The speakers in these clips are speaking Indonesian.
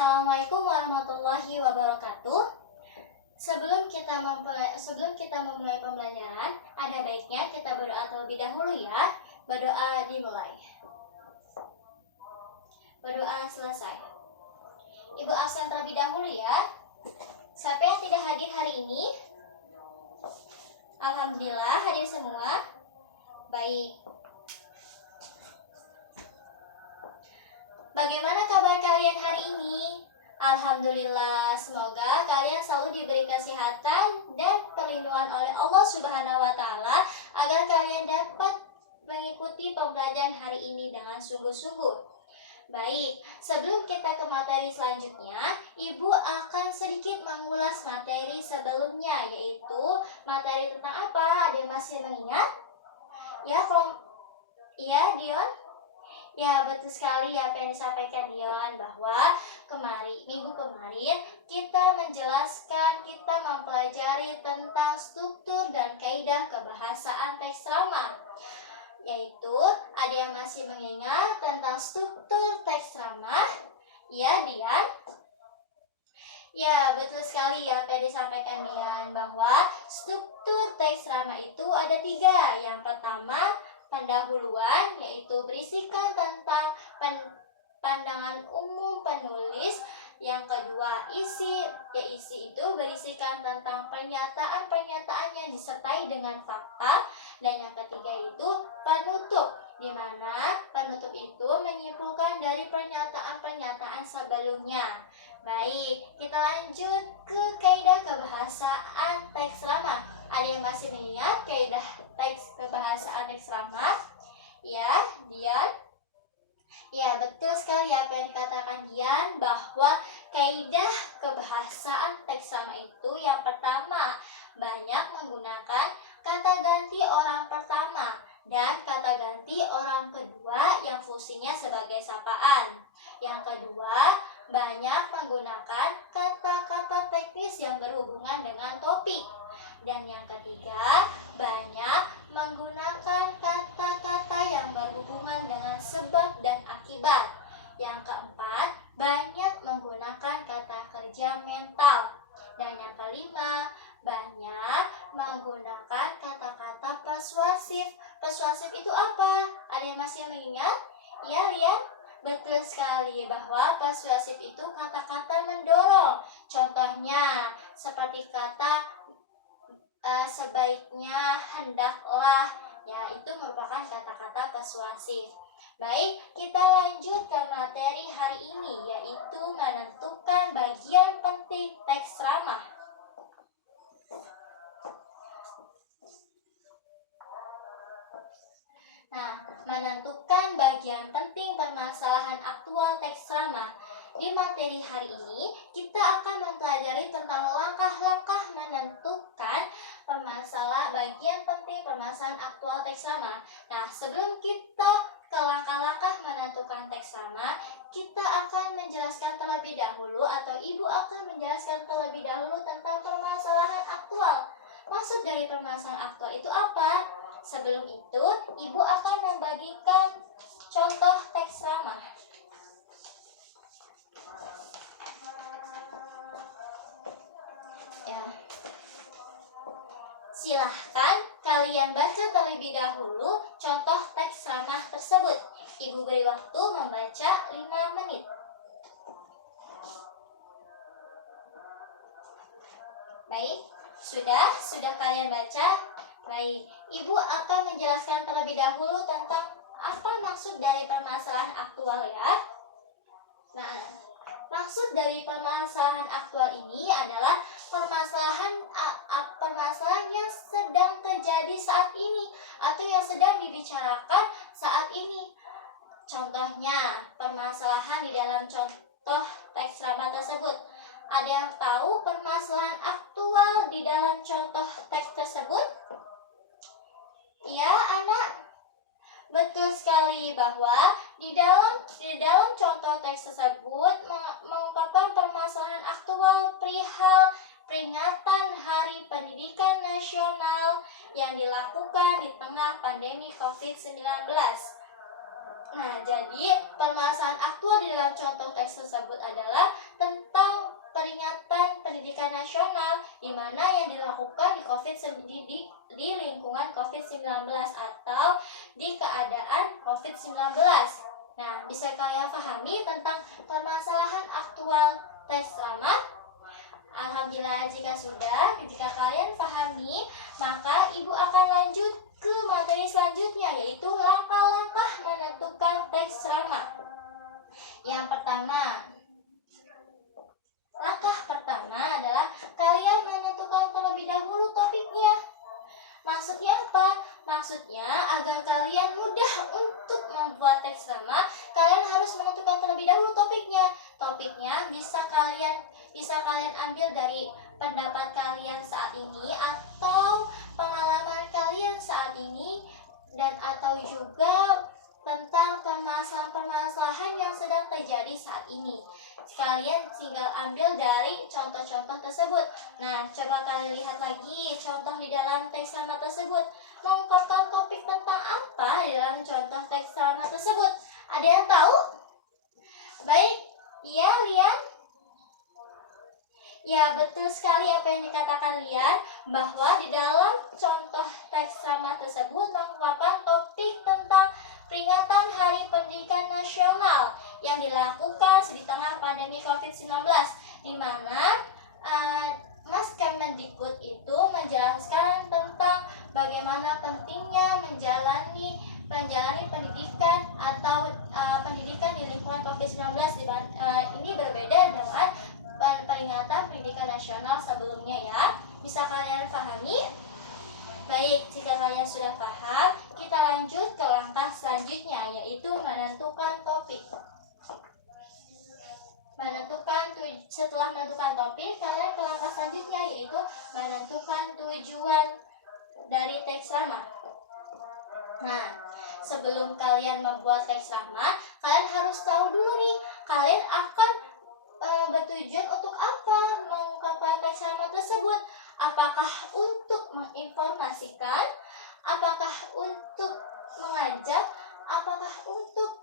Assalamualaikum warahmatullahi wabarakatuh. Sebelum kita memulai pembelajaran, ada baiknya kita berdoa terlebih dahulu ya. Berdoa dimulai. Berdoa selesai. Ibu absen terlebih dahulu ya. Siapa yang tidak hadir hari ini? Alhamdulillah hadir semua. Baik. Bagaimana kabar kalian hari ini? Alhamdulillah, semoga kalian selalu diberi kesehatan dan perlindungan oleh Allah Subhanahu wa Ta'ala agar kalian dapat mengikuti pembelajaran hari ini dengan sungguh-sungguh. Baik, sebelum kita ke materi selanjutnya, Ibu akan sedikit mengulas materi sebelumnya, yaitu materi tentang apa? Ada yang masih mengingat? Ya, Dion? Ya, betul sekali apa yang disampaikan Dion, bahwa minggu kemarin kita mempelajari tentang struktur dan kaidah kebahasaan teks ramah. Yaitu, ada yang masih mengingat tentang struktur teks ramah? Ya, Dian? Ya, betul sekali apa yang disampaikan Dian, bahwa struktur teks ramah itu ada 3. Yang pertama, pendahuluan, yaitu berisikan tentang pandangan umum penulis. Yang kedua, isi itu berisikan tentang pernyataan-pernyataan yang disertai dengan fakta. Dan yang ketiga itu penutup, di mana penutup itu menyimpulkan dari pernyataan-pernyataan sebelumnya. Baik, kita lanjut ke kaidah kebahasaan teks ramah. Ada yang masih mengingat kaidah kebahasaan teks ramah? Ya, Dian? Ya, betul sekali apa yang dikatakan Dian, bahwa kaidah kebahasaan teks ramah itu yang pertama, banyak menggunakan kata ganti orang pertama dan kata ganti orang kedua yang fungsinya sebagai sapaan. Yang kedua, banyak menggunakan kata-kata teknis yang berhubungan dengan topik. Dan yang ketiga, banyak menggunakan kata-kata yang berhubungan dengan sebab dan akibat. Yang keempat, banyak menggunakan kata kerja mental. Dan yang kelima, banyak menggunakan kata-kata persuasif. Persuasif itu apa? Ada yang masih mengingat? Ya, Lian? Betul sekali bahwa persuasif itu kata-kata mendorong. Contohnya, seperti kata sebaiknya, hendaklah, ya itu merupakan kata-kata persuasif. Baik, kita lanjut ke materi hari ini, yaitu menentukan bagian penting teks ramah. Nah, menentukan bagian penting permasalahan aktual teks ramah. Di materi hari ini, kita akan mempelajari tentang langkah-langkah menentukan bagian penting permasalahan aktual teks ramah. Nah, sebelum kita ke langkah-langkah menentukan teks ramah, kita akan menjelaskan terlebih dahulu, atau Ibu akan menjelaskan terlebih dahulu tentang permasalahan aktual. Maksud dari permasalahan aktual itu apa? Sebelum itu, Ibu akan membagikan contoh teks ramah. Silahkan kalian baca terlebih dahulu contoh teks ramah tersebut. Ibu beri waktu membaca 5 menit. Baik, sudah kalian baca? Baik, Ibu akan menjelaskan terlebih dahulu tentang apa maksud dari permasalahan aktual ya. Nah, maksud dari permasalahan aktual ini adalah permasalahan yang sedang terjadi saat ini atau yang sedang dibicarakan saat ini. Contohnya, permasalahan di dalam contoh teks ramah tersebut. Ada yang tahu permasalahan aktual di dalam contoh teks tersebut? Ya, anak? Betul sekali bahwa di dalam contoh teks tersebut mengungkapkan permasalahan aktual perihal peringatan Hari Pendidikan Nasional yang dilakukan di tengah pandemi COVID-19. Nah, jadi permasalahan aktual di dalam contoh teks tersebut adalah tentang peringatan pendidikan nasional di mana yang dilakukan di lingkungan COVID-19 atau di keadaan COVID-19. Nah, bisa kalian pahami tentang permasalahan aktual teks drama? Alhamdulillah, jika kalian pahami, maka Ibu akan lanjut ke materi selanjutnya, yaitu langkah-langkah menentukan teks drama. Yang pertama, langkah pertama adalah kalian menentukan terlebih dahulu topiknya. Maksudnya apa? Maksudnya agar kalian mudah untuk membuat teks drama, kalian harus menentukan terlebih dahulu topiknya. Topiknya bisa kalian ambil dari pendapat kalian saat ini atau pengalaman kalian saat ini, dan atau juga tentang permasalahan-permasalahan yang sedang terjadi saat ini. Kalian tinggal ambil dari contoh-contoh tersebut. Nah, coba kalian lihat lagi contoh di dalam teks drama tersebut. Mengungkapkan topik tentang apa di dalam contoh teks drama tersebut? Ada yang tahu? Baik, iya, Lian? Ya, betul sekali apa yang dikatakan Lian, bahwa di dalam contoh teks drama tersebut mengungkapkan topik tentang peringatan Hari Pendidikan Nasional yang dilakukan di tengah pandemi COVID-19, di mana Mas Kemendikbud itu menjelaskan tentang bagaimana pentingnya menjalani pendidikan atau pendidikan di lingkungan COVID-19. Ini berbeda dengan peringatan pendidikan nasional sebelumnya ya. Bisa kalian pahami? Baik, jika kalian sudah paham, kita lanjut ke langkah selanjutnya, yaitu menentukan topik. Setelah menentukan topik, kalian ke langkah selanjutnya, yaitu menentukan tujuan dari teks drama. Nah, sebelum kalian membuat teks drama, kalian harus tahu dulu nih, kalian akan bertujuan untuk apa mengungkapkan teks drama tersebut. Apakah untuk menginformasikan, apakah untuk mengajak, apakah untuk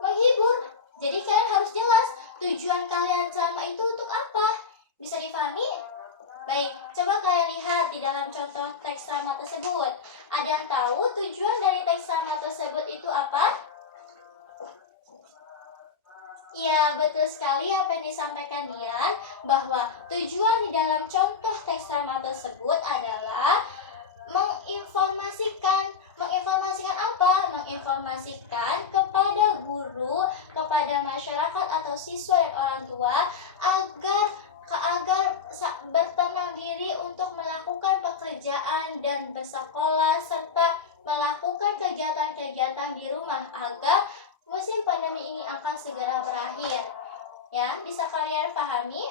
menghibur? Jadi kalian harus jelas tujuan kalian drama itu untuk apa. Bisa dipahami? Baik, coba kalian lihat di dalam contoh teks drama tersebut. Ada yang tahu tujuan dari teks drama tersebut itu apa? Ya, betul sekali apa yang disampaikan Dian, bahwa tujuan di dalam contoh teks drama tersebut adalah menginformasikan. Menginformasikan apa? Menginformasikan kepada guru, kepada masyarakat atau siswa dan orang tua agar bertenang diri untuk melakukan pekerjaan dan bersekolah serta melakukan kegiatan-kegiatan di rumah agar musim pandemi ini akan segera berakhir. Ya, bisa kalian pahami?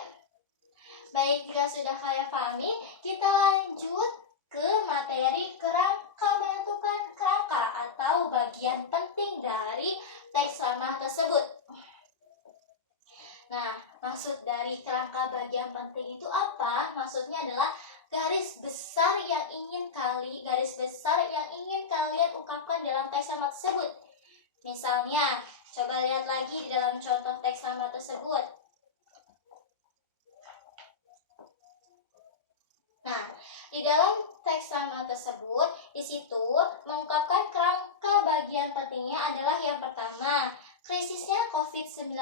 Baik, jika sudah kalian pahami, kita lanjut ke materi kerangka, menentukan kerangka atau bagian penting dari teks drama tersebut. Nah, maksud dari kerangka bagian penting itu apa? Maksudnya adalah garis besar yang ingin kalian ungkapkan dalam teks drama tersebut. Misalnya, coba lihat lagi di dalam contoh teks drama tersebut. Nah, di dalam teks drama tersebut, di situ mengungkapkan kerangka bagian pentingnya adalah yang pertama, krisisnya COVID-19.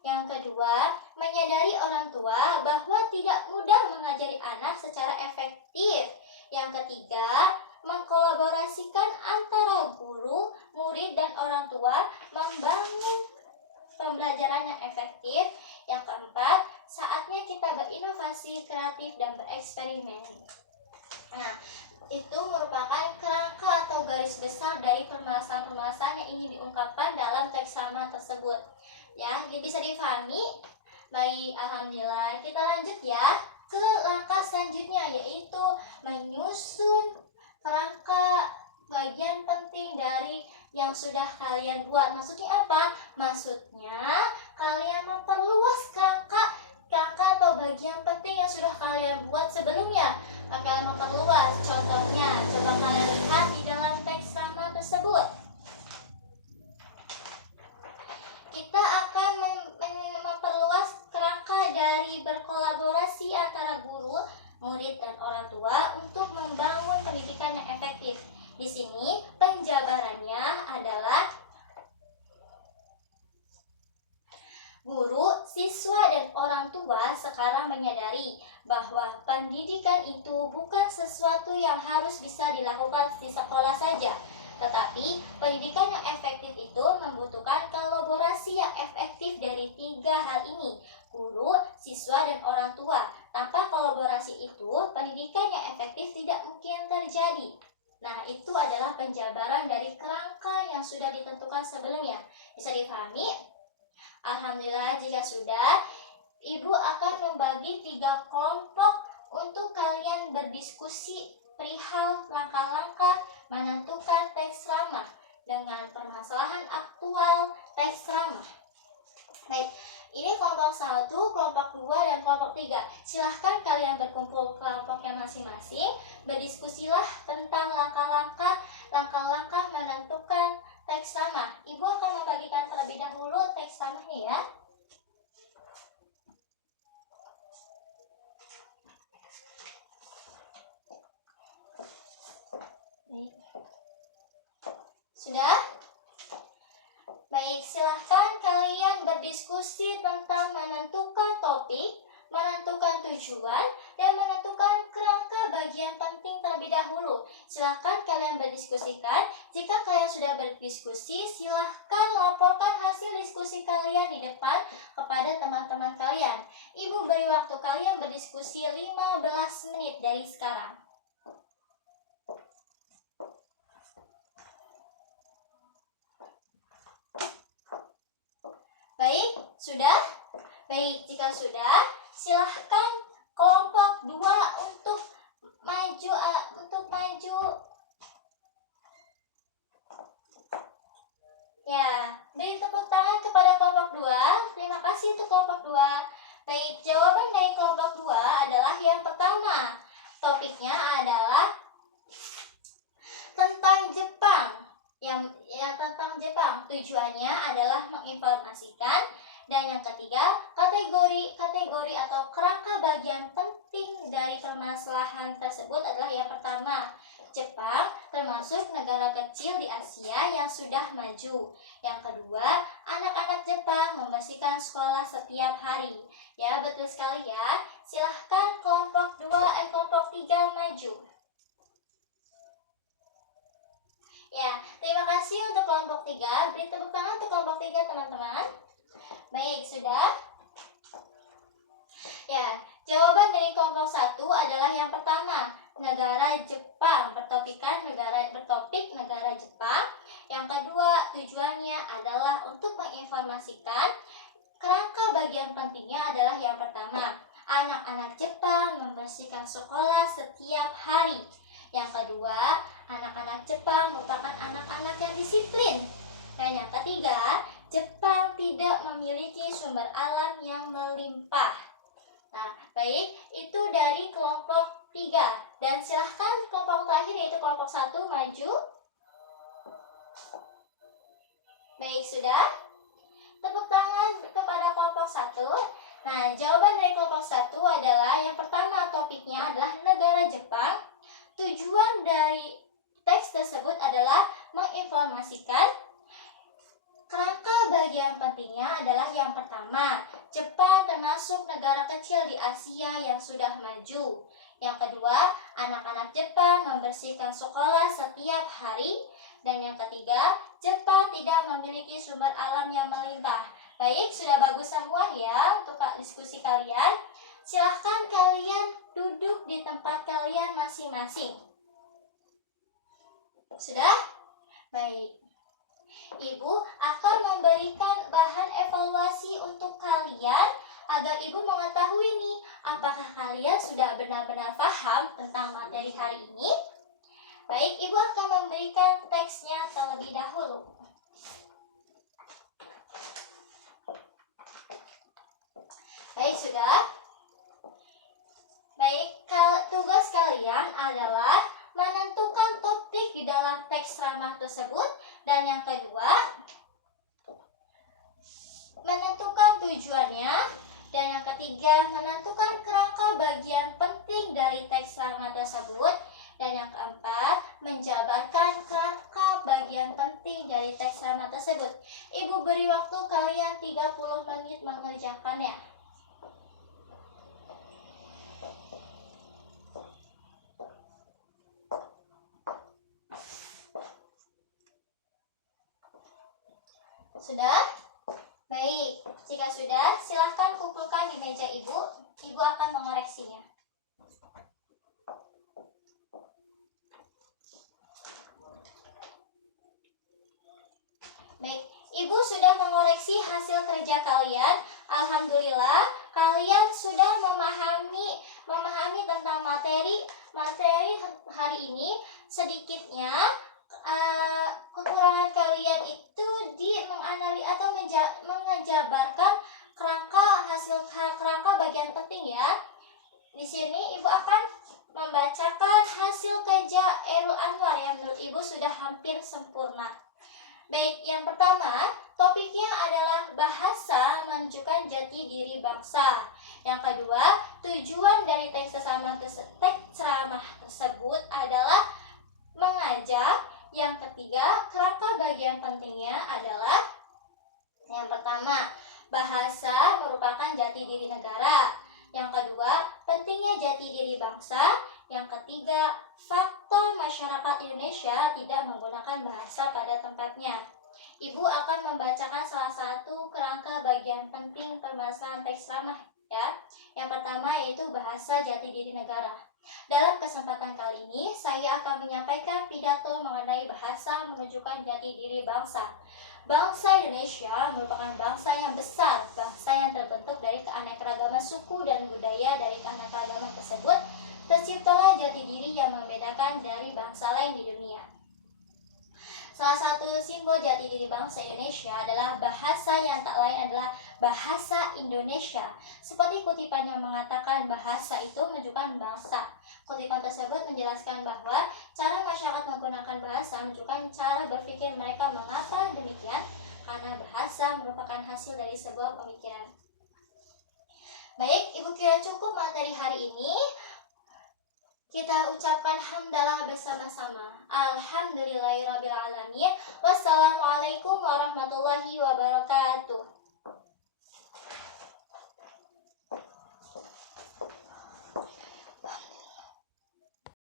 Yang kedua, menyadari orang tua bahwa tidak mudah mengajari anak secara efektif. Yang ketiga, mengkolaborasikan antara guru, murid, dan orang tua membangun pembelajaran yang efektif. Yang keempat, saatnya kita berinovasi, kreatif, dan bereksperimen. Nah, itu merupakan kerangka atau garis besar dari permasalahan-permasalahan yang ingin diungkapkan dalam teks drama tersebut. Ya, bisa dipahami? Baik, alhamdulillah. Kita lanjut ya ke langkah selanjutnya, yaitu menyusun kerangka bagian penting dari yang sudah kalian buat. Maksudnya apa? Maksudnya kalian memperluas kerangka atau bagian penting yang sudah kalian buat sebelumnya. Kalian memperluas. Contohnya, coba kalian lihat di dalam teks drama tersebut. sesuatu yang harus bisa dilakukan di sekolah saja. Tetapi, pendidikan yang efektif itu membutuhkan kolaborasi yang efektif dari tiga hal ini, guru, siswa, dan orang tua. Tanpa kolaborasi itu, pendidikan yang efektif tidak mungkin terjadi. Nah, itu adalah penjabaran dari kerangka yang sudah ditentukan sebelumnya. Bisa dipahami? Alhamdulillah, jika sudah, Ibu akan membagi 3 kelompok untuk kalian berdiskusi perihal langkah-langkah menentukan teks ramah dengan permasalahan aktual teks ramah. Baik, ini kelompok 1, kelompok 2, dan kelompok 3. Silahkan kalian berkumpul kelompoknya masing-masing, berdiskusilah tentang langkah-langkah menentukan teks ramah. Ibu akan membagikan terlebih dahulu teks ramahnya ya. Sudah? Baik, silahkan kalian berdiskusi tentang menentukan topik, menentukan tujuan, dan menentukan kerangka bagian penting terlebih dahulu. Silahkan kalian berdiskusikan. Jika kalian sudah berdiskusi, silahkan laporkan hasil diskusi kalian di depan kepada teman-teman kalian. Ibu beri waktu kalian berdiskusi 15 menit dari sekarang. Baik, sudah? Baik, jika sudah, silahkan kelompok 2 untuk maju. Ya, beri tepuk tangan kepada kelompok 2. Terima kasih untuk kelompok 2. Baik, jawaban dari kelompok 2 adalah yang pertama. Topiknya adalah tentang Jepang. Yang tentang Jepang, tujuannya adalah menginformasikan. Dan yang ketiga, kategori atau kerangka bagian penting dari permasalahan tersebut adalah yang pertama, Jepang termasuk negara kecil di Asia yang sudah maju. Yang kedua, anak-anak Jepang membersihkan sekolah setiap hari. Ya, betul sekali ya. Silahkan kelompok 3 maju. Ya, terima kasih untuk kelompok 3. Beri tepuk tangan untuk kelompok 3, teman-teman. Baik, sudah? Ya, jawaban dari kelompok 1 adalah yang pertama, negara Jepang. Bertopik negara Jepang. Yang kedua, tujuannya adalah untuk menginformasikan. Kerangka bagian pentingnya adalah yang pertama, anak-anak Jepang membersihkan sekolah setiap hari. Yang kedua, anak-anak Jepang merupakan anak-anak yang disiplin. Dan yang ketiga, Jepang tidak memiliki sumber alam yang melimpah. Nah, baik, itu dari kelompok 3. Dan silahkan kelompok terakhir yaitu kelompok 1 maju. Baik, sudah? Tepuk tangan kepada kelompok 1. Nah, jawaban dari kelompok 1 adalah yang pertama, topiknya adalah negara Jepang. Tujuan dari teks tersebut adalah menginformasikan. Kerangka bagian pentingnya adalah yang pertama, Jepang termasuk negara kecil di Asia yang sudah maju. Yang kedua, anak-anak Jepang membersihkan sekolah setiap hari. Dan yang ketiga, Jepang tidak memiliki sumber alam yang melimpah. Baik, sudah bagus semua ya untuk diskusi kalian. Silahkan kalian duduk di tempat kalian masing-masing. Sudah? Baik. Ibu akan memberikan bahan evaluasi untuk kalian agar Ibu mengetahui nih, apakah kalian sudah benar-benar paham tentang materi hari ini? Baik, Ibu akan memberikan teksnya terlebih dahulu. Baik, sudah? Baik, tugas kalian adalah menentukan topik di dalam teks ramah tersebut. Dan yang kedua, menentukan tujuannya. Dan yang ketiga, menentukan kerangka bagian penting dari teks ramah tersebut. Dan yang keempat, menjabarkan kerangka bagian penting dari teks ramah tersebut. Ibu beri waktu kalian 30 menit mengerjakannya. Sudah? Baik, jika sudah, silahkan kumpulkan di meja ibu. Ibu akan mengoreksinya. Baik, ibu sudah mengoreksi hasil kerja kalian. Alhamdulillah, kalian sudah memahami tentang materi hari ini. Sedikitnya kekurangan kalian itu di menganalisis atau mengejabarkan kerangka bagian penting ya. Di sini ibu akan membacakan hasil kerja Erul Anwar yang menurut ibu sudah hampir sempurna. Baik, yang pertama, topiknya adalah bahasa menunjukkan jati diri bangsa. Yang kedua, tujuan dari teks ceramah tersebut adalah mengajak. Yang ketiga, kerangka bagian pentingnya adalah yang pertama, bahasa merupakan jati diri negara. Yang kedua, pentingnya jati diri bangsa. Yang ketiga, faktor masyarakat Indonesia tidak menggunakan bahasa pada tempatnya. Ibu akan membacakan salah satu kerangka bagian penting permasalahan teks ceramah ya. Yang pertama yaitu bahasa jati diri negara. Dalam kesempatan kali ini, saya akan menyampaikan pidato mengenai bahasa menunjukkan jati diri bangsa. Bangsa Indonesia merupakan bangsa yang besar, bangsa yang terbentuk dari keanekaragaman suku dan budaya. Dari keanekaragaman tersebut, terciptalah jati diri yang membedakan dari bangsa lain di dunia. Salah satu simbol jati diri bangsa Indonesia adalah bahasa yang tak lain adalah bahasa Indonesia. Seperti kutipan yang mengatakan bahasa itu menunjukkan bangsa. Kutipan tersebut menjelaskan bahwa cara masyarakat menggunakan bahasa menunjukkan cara berpikir mereka. Mengapa demikian? Karena bahasa merupakan hasil dari sebuah pemikiran. Baik, Ibu kira cukup materi hari ini. Kita ucapkan hamdalah bersama-sama. Alhamdulillahirrabbilalamin. Wassalamualaikum warahmatullahi wabarakatuh.